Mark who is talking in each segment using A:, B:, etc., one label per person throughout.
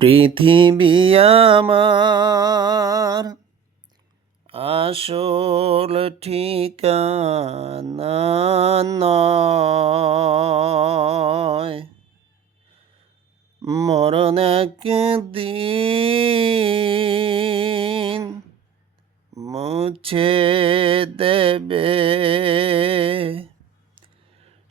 A: পৃথিবী আমার আসল ঠিকানা নয়। মরণ একদিন মুছে দেবে।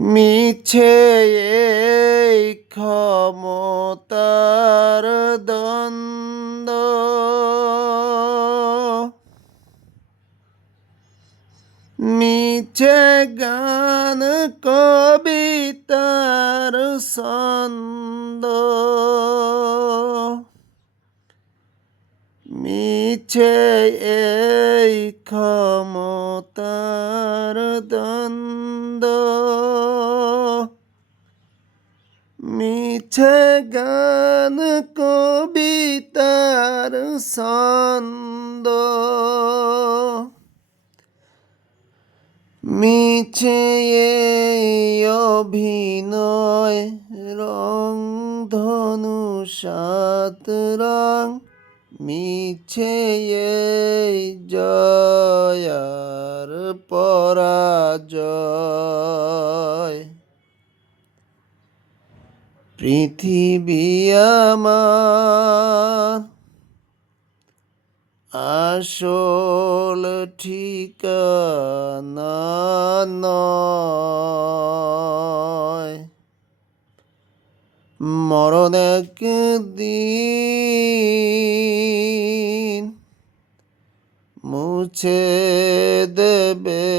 A: মিছে এই ক্ষমতার দ্বন্দ্ব। মিছে গান কবিতার ছন্দ। মিছে এই ক্ষমতার দ্বন্দ্ব। মিছে গান কবিতার ছন্দ। মিছে অভিনয় রং ধনু সাত রং। মিছে জয়ার পরাজয়। পৃথিবী আমার আসল ঠিকানা নয়। মরণ একদিন মুছে দেবে।